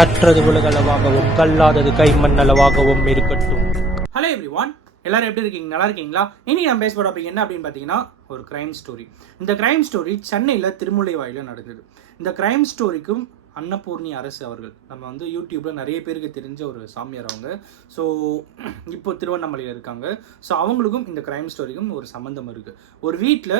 கற்றது உலகளவாகவும் கல்லாதது கைமண்ணளவாகவும் இருக்கட்டும். Hello everyone, எல்லாரும் எப்படி இருக்கீங்க? நல்லா இருக்கீங்களா? இனி நான் பேச போற டாபிக் என்ன அப்படின்னு பார்த்தீங்கன்னா, ஒரு கிரைம் ஸ்டோரி. இந்த கிரைம் ஸ்டோரி சென்னையில் திருமுல்லைவாயில நடந்தது. இந்த கிரைம் ஸ்டோரிக்கும் அன்னபூர்ணி அரசு அவர்கள், நம்ம வந்து யூடியூப்ல நிறைய பேருக்கு தெரிஞ்ச ஒரு சாமியார் அவங்க. ஸோ இப்போ திருவண்ணாமலையில் இருக்காங்க. ஸோ அவங்களுக்கும் இந்த கிரைம் ஸ்டோரிக்கும் ஒரு சம்மந்தம் இருக்கு. ஒரு வீட்டில்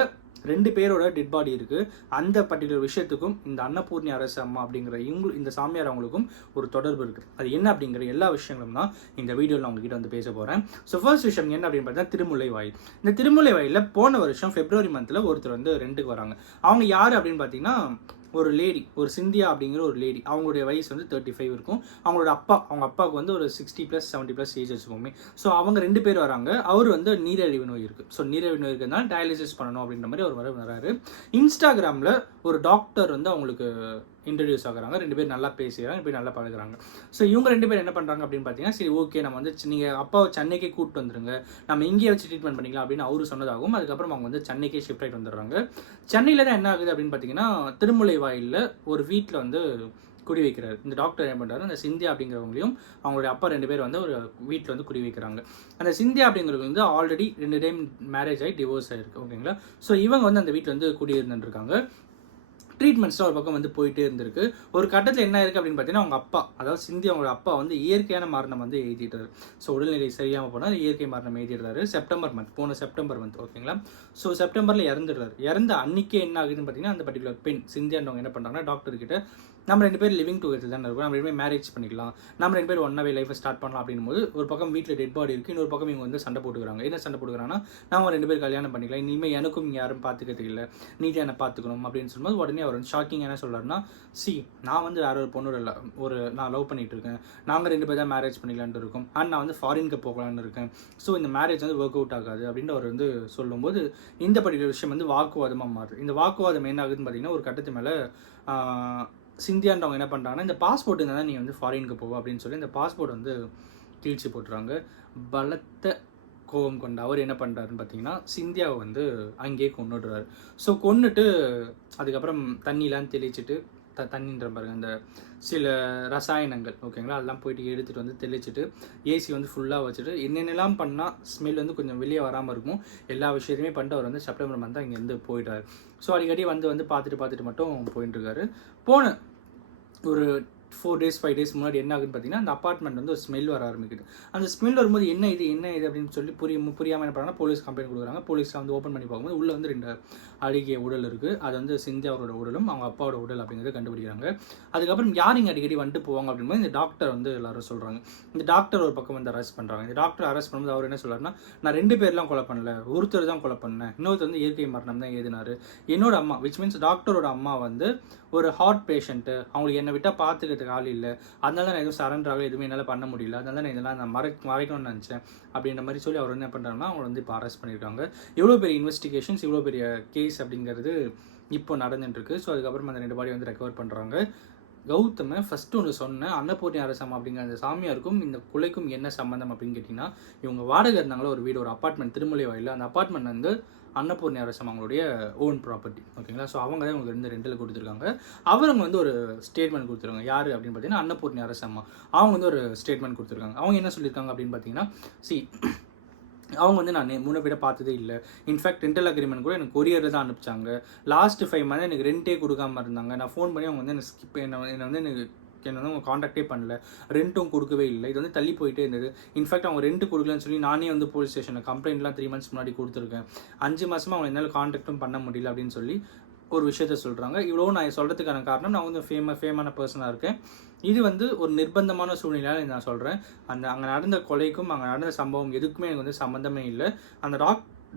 2 பேரோட டெட் பாடி இருக்கு. அந்த பர்டிகுலர் விஷயத்துக்கும் இந்த அன்னபூர்ணி அரசு அம்மா அப்படிங்கிற இந்த சாமியார் அவங்களுக்கும் ஒரு தொடர்பு இருக்கு. அது என்ன அப்படிங்கிற எல்லா விஷயங்களும் தான் இந்த வீடியோவில் நான் உங்ககிட்ட வந்து பேச போறேன். ஸோ ஃபர்ஸ்ட் விஷயம் என்ன அப்படின்னு பார்த்தா திருமுல்லைவாயில். இந்த திருமுல்லைவாயில போன வருஷம் February monthல ஒருத்தர் வந்து ரெண்டுக்கு வராங்க. அவங்க யாரு அப்படின்னு பார்த்தீங்கன்னா, ஒரு லேடி, ஒரு சிந்தியா அப்படிங்கிற ஒரு லேடி. அவங்களுடைய வயசு வந்து 35 இருக்கும். அவங்க அப்பாவுக்கு வந்து ஒரு 60+ 70+ ஏஜ் வச்சுக்கோமே. ஸோ அவங்க 2 பேர் வராங்க. அவர் வந்து நீரிழிவு நோய் இருக்கு. ஸோ நீரிழிவு நோய் இருக்கிறதுனால டயாலிசிஸ் பண்ணணும் அப்படின்ற மாதிரி அவர் வராரு. இன்ஸ்டாகிராமில் ஒரு டாக்டர் வந்து அவங்களுக்கு இன்ட்ரடியூஸ் ஆகுறாங்க. 2 பேர் நல்லா பேசுகிறாங்க, 2 பேர் நல்லா பழகுறாங்க. ஸோ இவங்க 2 பேர் என்ன பண்ணுறாங்க அப்படின்னு பார்த்தீங்கன்னா, சரி ஓகே, நம்ம வந்து நீங்கள் அப்பாவை சென்னைக்கே கூப்பிட்டு வந்துருங்க, நம்ம இங்கேயே வச்சு ட்ரீட்மெண்ட் பண்ணிக்கலாம் அப்படின்னு அவரு சொன்னதாகவும், அதுக்கப்புறம் அவங்க வந்து சென்னைக்கே ஷிஃப்ட் ஆகிட்டு வந்துடுறாங்க. சென்னையில் தான் என்ன ஆகுது அப்படின்னு பார்த்தீங்கன்னா, திருமுல்லைவாயிலில் ஒரு வீட்டில் வந்து குடி வைக்கிறாரு. இந்த டாக்டர் என்ன பண்ணுறாரு, அந்த சிந்தியா அப்படிங்கிறவங்களையும் அவங்களுடைய அப்பா 2 பேர் வந்து ஒரு வீட்டில் வந்து குடி வைக்கிறாங்க. அந்த சிந்தியா அப்படிங்கிறது வந்து ஆல்ரெடி 2 டைம் மேரேஜ் ஆகி டிவோர்ஸ் ஆகிருக்கு. ஓகேங்களா? ஸோ இவங்க வந்து அந்த வீட்டில் வந்து குடியிருந்துருக்காங்க. ட்ரீட்மெண்ட்ஸ்லாம் ஒரு பக்கம் வந்து போயிட்டே இருந்திருக்கு. ஒரு கட்டத்தில் என்ன இருக்குது அப்படின்னு பார்த்தீங்கன்னா, அவங்க அப்பா, அதாவது சிந்தி அவங்களோட அப்பா வந்து இயற்கையான மரணம் வந்து எழுதிட்டாரு. ஸோ உடல்நிலை சரியாமல் போனால் இயற்கை மரணம் எழுதிடுறாரு. போன செப்டம்பர் மந்த். ஓகேங்களா? ஸோ செப்டம்பரில் இறந்துடுறாரு. இறந்த அன்னைக்கே என்ன ஆகுதுன்னு பார்த்தீங்கன்னா, அந்த பர்டிகுலர் பெண் சிந்தியான்றவங்க என்ன பண்ணுறாங்கன்னா, டாக்டர் கிட்ட நம்ம 2 பேர் லிவிங் டுகெதர் தானே இருக்கும், நம்ம 2 பேர் மேரேஜ் பண்ணிக்கலாம், நம்ம 2 பேர் ஒன்னாவே லைஃப்பை ஸ்டார்ட் பண்ணலாம் அப்படின் போது, ஒரு பக்கம் வீட்டில் டெட் பாடி இருக்குது, இன்னொரு பக்கம் இவங்க வந்து சண்டை போட்டுக்கிறாங்க. என்ன சண்டை போட்டுக்கிறாங்கன்னா, நம்ம 2 பேர் கல்யாணம் பண்ணிக்கலாம், இனிமேல் எனக்கும் இங்கே யாரும் பார்த்துக்கிறதுக்கு இல்லை, நீட்டை என்ன பார்த்துக்கணும் அப்படின்னு சொல்லும்போது, உடனே அவர் வந்து ஷாக்கிங் என்ன சொல்கிறாருன்னா, நான் வந்து வேற ஒரு பொண்ணோட இல்லை, நான் லவ் பண்ணிட்டு இருக்கேன், நாங்கள் 2 பேர் தான் மேரேஜ் பண்ணிக்கலான்ட்டு இருக்கோம், அண்ட் நான் வந்து ஃபாரினுக்கு போகலான்னு இருக்கேன், ஸோ இந்த மேரேஜ் வந்து ஒர்க் அவுட் ஆகாது அப்படின்னு அவர் வந்து சொல்லும்போது, இந்த பர்டிகுலர் விஷயம் வந்து வாக்குவாதமாக மாறுது. இந்த வாக்குவாதம் என்ன ஆகுதுன்னு பார்த்தீங்கன்னா, ஒரு கட்டத்து மேலே சிந்தியான்றவங்க என்ன பண்ணுறாங்கன்னா, இந்த பாஸ்போர்ட் இருந்தால் நீ வந்து ஃபாரினுக்கு போவ அப்படின்னு சொல்லி இந்த பாஸ்போர்ட் வந்து கிழிச்சு போட்டுறாங்க. பலத்த கோபம் கொண்ட அவர் என்ன பண்ணுறாருன்னு பார்த்தீங்கன்னா, சிந்தியாவை வந்து அங்கேயே கொன்னுடுறாரு. ஸோ கொன்னுட்டு அதுக்கப்புறம் தண்ணிலாம் தெளிச்சுட்டு, தண்ணின்ற பாருங்க, அந்த சில ரசாயனங்கள், ஓகேங்களா, அதெல்லாம் போயிட்டு எடுத்துகிட்டு வந்து தெளிச்சுட்டு ஏசி வந்து ஃபுல்லாக வச்சுட்டு என்னென்னலாம் பண்ணால் ஸ்மெல் வந்து கொஞ்சம் வெளியே வராமல் இருக்கும், எல்லா விஷயத்தையுமே பண்ணிட்டு அவர் வந்து செப்டம்பர் மந்த் இங்கேருந்து போயிட்டார். ஸோ அடிக்கடி வந்து பார்த்துட்டு மட்டும் போயிட்டுருக்காரு. போன ஒரு 4 days 5 days முன்னாடி என்ன ஆகுதுன்னு பார்த்தீங்கன்னா, அந்த அப்பார்ட்மெண்ட் வந்து ஒரு ஸ்மெல் வர ஆரம்பிக்குது. அந்த ஸ்மெல் வரும்போது என்ன இது அப்படின்னு சொல்லி புரியாமல் என்ன பண்ணுறாங்கன்னா, போலீஸ் கம்ப்ளைண்ட் கொடுக்குறாங்க. போலீஸ் வந்து ஓப்பன் பண்ணி பார்க்கும்போது உள்ளே வந்து 2 அழுகிய உடல் இருக்குது. அது வந்து சிந்தியா அவரோட உடலும் அவங்க அப்பாவோட உடல் அப்படிங்கிறத கண்டுபிடிக்கிறாங்க. அதுக்கப்புறம் யார் இங்கே அடிக்கடி வந்துட்டு போவாங்க அப்படின்போது இந்த டாக்டர் வந்து எல்லாரும் சொல்கிறாங்க. இந்த டாக்டர் ஒரு பக்கம் வந்து அரெஸ்ட் பண்ணுறாங்க. இந்த டாக்டர் அரெஸ்ட் பண்ணும்போது அவர் என்ன சொல்கிறாருன்னா, நான் 2 பேர்லாம் கொலை பண்ணல, ஒருத்தர் தான் கொலை பண்ணேன், இன்னொருத்தர் வந்து இயற்கை மரணம் தான் எழுதினார். என்னோட அம்மா, விச் மீன்ஸ் டாக்டரோட அம்மா வந்து ஒரு ஹார்ட் பேஷண்ட்டு, அவங்களுக்கு என்னை விட்டால் பார்த்துக்கிறதுக்கு ஆள் இல்லை, அதனால நான் எதுவும் சரண்டர் ஆகல, எதுவுமே என்னால் பண்ண முடியல, அதனால நான் இதெல்லாம் நான் மறைக்கணும்னு நினச்சேன் அப்படின்ற மாதிரி சொல்லி அவர் என்ன பண்ணுறாங்கன்னா, அவங்க வந்து இப்போ அரெஸ்ட் பண்ணியிருக்காங்க. எவ்வளோ பெரிய இன்வெஸ்டிகேஷன்ஸ், இவ்வளோ பெரிய கேஸ் அப்படிங்கிறது இப்போ நடந்துட்டுருக்கு. ஸோ அதுக்கப்புறம் அந்த 2 பாடி வந்து ரெக்கவர் பண்ணுறாங்க. கௌதம ஃபஸ்ட்டு ஒன்று சொன்னேன், அன்னபூர்ணி அரசம் அப்படிங்கிற அந்த சாமியாருக்கும் இந்த கொலைக்கும் என்ன சம்மந்தம் அப்படின்னு கேட்டிங்கன்னா, இவங்க வாடகை இருந்தாங்களோ ஒரு வீடு, ஒரு அப்பார்ட்மெண்ட் திருமுல்லைவாயில, அந்த அப்பார்ட்மெண்ட் வந்து அன்னபூர்ணி அரசம் அவங்களுடைய ஓன் ப்ராப்பர்ட்டி. ஓகேங்களா? ஸோ அவங்க தான் இவங்க ரெண்டில் கொடுத்துருக்காங்க. அவங்க வந்து ஒரு ஸ்டேட்மெண்ட் கொடுத்துருக்காங்க. யார் அப்படின்னு பார்த்தீங்கன்னா, அன்னபூர்ணி அரசம்மா அவங்க வந்து ஒரு ஸ்டேட்மெண்ட் கொடுத்துருக்காங்க. அவங்க என்ன சொல்லியிருக்காங்க அப்படின்னு பார்த்தீங்கன்னா, அவங்க வந்து நான் முன்ன விட பார்த்ததே இல்லை, இன்ஃபேக்ட் ரெண்டல் அக்ரிமெண்ட் கூட எனக்கு கொரியரில் தான் அனுப்பிச்சாங்க, லாஸ்ட் 5 months எனக்கு ரெண்டே கொடுக்காம இருந்தாங்க, நான் ஃபோன் பண்ணி அவங்க வந்து எனக்கு என்னை வந்து அவங்க காண்டாக்டே பண்ணல, ரெண்ட்டும் கொடுக்கவே இல்லை, இது வந்து தள்ளி போயிட்டே இருந்தது. இன்ஃபேக்ட் அவங்க ரெண்ட் கொடுக்கலன்னு சொல்லி நானே வந்து போலீஸ் ஸ்டேஷனில் கம்ப்ளைண்ட்லாம் 3 months முன்னாடி கொடுத்துருக்கேன், 5 மாதமாக அவங்க என்னால் காண்டாக்டும் பண்ண முடியல அப்படின்னு சொல்லி ஒரு விஷயத்த சொல்கிறாங்க. இவ்வளோ நான் சொல்கிறதுக்கான காரணம், நான் வந்து ஃபேமான பர்சனாக இருக்கேன், இது வந்து ஒரு நிர்பந்தமான சூழ்நிலையால் நான் சொல்கிறேன், அங்கே நடந்த கொலைக்கும் அங்கே நடந்த சம்பவம் எதுக்குமே எனக்கு வந்து சம்மந்தமே இல்லை, அந்த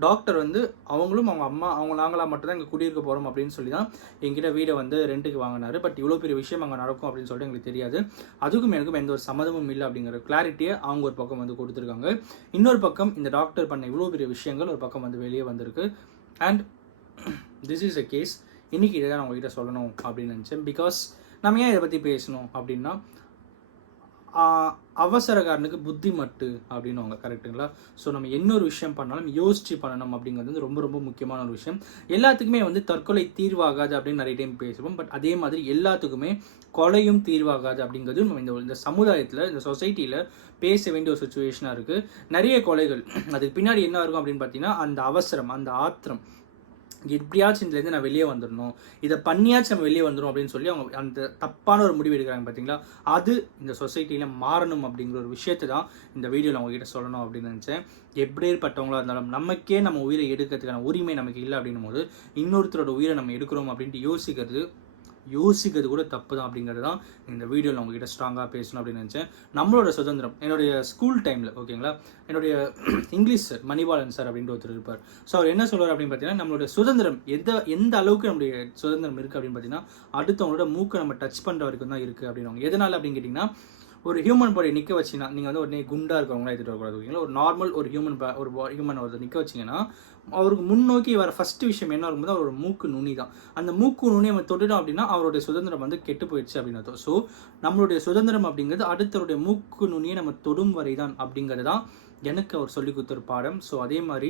டாக்டர் வந்து அவங்களும் அவங்க அம்மா நாங்களாக மட்டும்தான் இங்கே குடியிருக்க போகிறோம் அப்படின்னு சொல்லி தான் என்கிட்ட வீடை வந்து ரெண்ட்டுக்கு வாங்கினாரு. பட் இவ்வளோ பெரிய விஷயம் அங்கே நடக்கும் அப்படின்னு சொல்லிட்டு எங்களுக்கு தெரியாது, அதுக்கும் எனக்கும் எந்த ஒரு சம்மதமும் இல்லை அப்படிங்கிற கிளாரிட்டியை அவங்க ஒரு பக்கம் வந்து கொடுத்துருக்காங்க. இன்னொரு பக்கம் இந்த டாக்டர் பண்ண இவ்வளோ பெரிய விஷயங்கள் ஒரு பக்கம் வந்து வெளியே வந்திருக்கு. And this is a case. இன்றைக்கி இதை தான் நான் உங்ககிட்ட சொல்லணும் அப்படின்னு நினச்சேன். பிகாஸ் நம்ம ஏன் இதை பற்றி பேசணும் அப்படின்னா, அவசரக்காரனுக்கு புத்தி மட்டு அப்படின்னு அவங்க கரெக்டுங்களா. ஸோ நம்ம இன்னொரு விஷயம் பண்ணாலும் யோசிச்சு பண்ணணும் அப்படிங்கிறது வந்து ரொம்ப ரொம்ப முக்கியமான ஒரு விஷயம். எல்லாத்துக்குமே வந்து தற்கொலை தீர்வாகாது அப்படின்னு நிறைய டைம் பேசுவோம். பட் அதே மாதிரி எல்லாத்துக்குமே கொலையும் தீர்வாகாது அப்படிங்கிறது நம்ம இந்த சமுதாயத்தில், இந்த சொசைட்டியில் பேச வேண்டிய ஒரு சுச்சுவேஷனாக இருக்குது. நிறைய கொலைகள் அதுக்கு பின்னாடி என்ன இருக்கும் அப்படின்னு பார்த்தீங்கன்னா அந்த அவசரம், அந்த ஆத்திரம், எப்படியாச்சும் இதுலேருந்து நான் வெளியே வந்துடணும், இதை பண்ணியாச்சும் நம்ம வெளியே வந்துடும் அப்படின்னு சொல்லி அவங்க அந்த தப்பான ஒரு முடிவு எடுக்கிறாங்க பார்த்தீங்களா. அது இந்த சொசைட்டியில் மாறணும் அப்படிங்கிற ஒரு விஷயத்தை தான் இந்த வீடியோவில் அவங்ககிட்ட சொல்லணும் அப்படின்னு நினச்சேன். எப்படிப்பட்டவங்களா இருந்தாலும் நமக்கே நம்ம உயிரை எடுக்கிறதுக்கான உரிமை நமக்கு இல்லை அப்படின்னும் போது இன்னொருத்தரோட உயிரை நம்ம எடுக்கிறோம் அப்படின்ட்டு யோசிக்கிறது கூட தப்பு தான் அப்படிங்கிறது தான் இந்த வீடியோவில் உங்ககிட்ட ஸ்ட்ராங்காக பேசணும் அப்படின்னு நினச்சேன். நம்மளோட சுதந்திரம், என்னுடைய ஸ்கூல் டைமில் ஓகேங்களா, என்னுடைய இங்கிலீஷ் சார் மணிபாலன் சார் அப்படின்ட்டு ஒருத்தர் இருப்பார். ஸோ அவர் என்ன சொல்வார் அப்படின்னு பார்த்தீங்கன்னா, நம்மளுடைய சுதந்திரம் எந்த அளவுக்கு நம்மளுடைய சுதந்திரம் இருக்குது அப்படின்னு பார்த்தீங்கன்னா அடுத்தவங்களோட மூக்கை நம்ம டச் பண்ணுற வரைக்கும் தான் இருக்குது அப்படின்னு. எதனால் அப்படின்னு கேட்டிங்கன்னா, ஒரு ஹியூமன் பாடி நிற்க வச்சிங்கன்னா நீங்கள் வந்து உடனே குண்டாக இருக்கவங்களாம் எடுத்துகிட்டு வரக்கூடாது ஓகேங்களா. ஒரு நார்மல் ஒரு ஹியூமன் ஒருத்தர் நிற்க வச்சிங்கன்னா அவருக்கு முன்னோக்கி வர ஃபஸ்ட்டு விஷயம் என்ன இருக்கும்போது அவரோட மூக்கு நுனி தான். அந்த மூக்கு நுனி நம்ம தொட்டுட்டோம் அப்படின்னா அவருடைய சுதந்திரம் வந்து கெட்டு போயிடுச்சு அப்படின்னு அர்த்தம். ஸோ நம்மளுடைய சுதந்திரம் அப்படிங்கிறது அடுத்தவருடைய மூக்கு நுனியை நம்ம தொடும் வரை தான் அப்படிங்கிறது தான் எனக்கு அவர் சொல்லி கொடுத்த பாடம். ஸோ அதே மாதிரி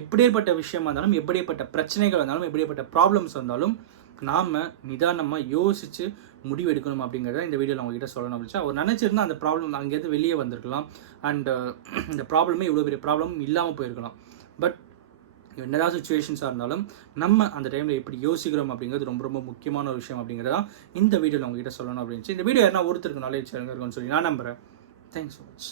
எப்படியேப்பட்ட விஷயமா இருந்தாலும், எப்படியேப்பட்ட பிரச்சனைகள் வந்தாலும், எப்படியேப்பட்ட ப்ராப்ளம்ஸ் வந்தாலும் நாம் நிதானமாக யோசித்து முடிவு எடுக்கணும் அப்படிங்கிறத இந்த வீடியோவில் அவங்ககிட்ட சொல்லணும் அப்படின்னா, அவர் நினச்சிருந்தா அந்த ப்ராப்ளம் அங்கேருந்து வெளியே வந்திருக்கலாம். அண்ட் இந்த ப்ராப்ளமே இவ்வளோ பெரிய ப்ராப்ளம் இல்லாமல் போயிருக்கலாம். பட் என்னதான் சுச்சுவேஷன்ஸாக இருந்தாலும் நம்ம அந்த டைமில் எப்படி யோசிக்கிறோம் அப்படிங்கிறது ரொம்ப ரொம்ப முக்கியமான ஒரு விஷயம் அப்படிங்கிறதா இந்த வீடியோவில் அவங்ககிட்ட சொல்லணும் அப்படின்னு. இந்த வீடியோ யாருன்னா ஒருத்தருக்கு நாலேஜ் இருக்குன்னு சொல்லி நான் நம்புகிறேன். Thanks so much.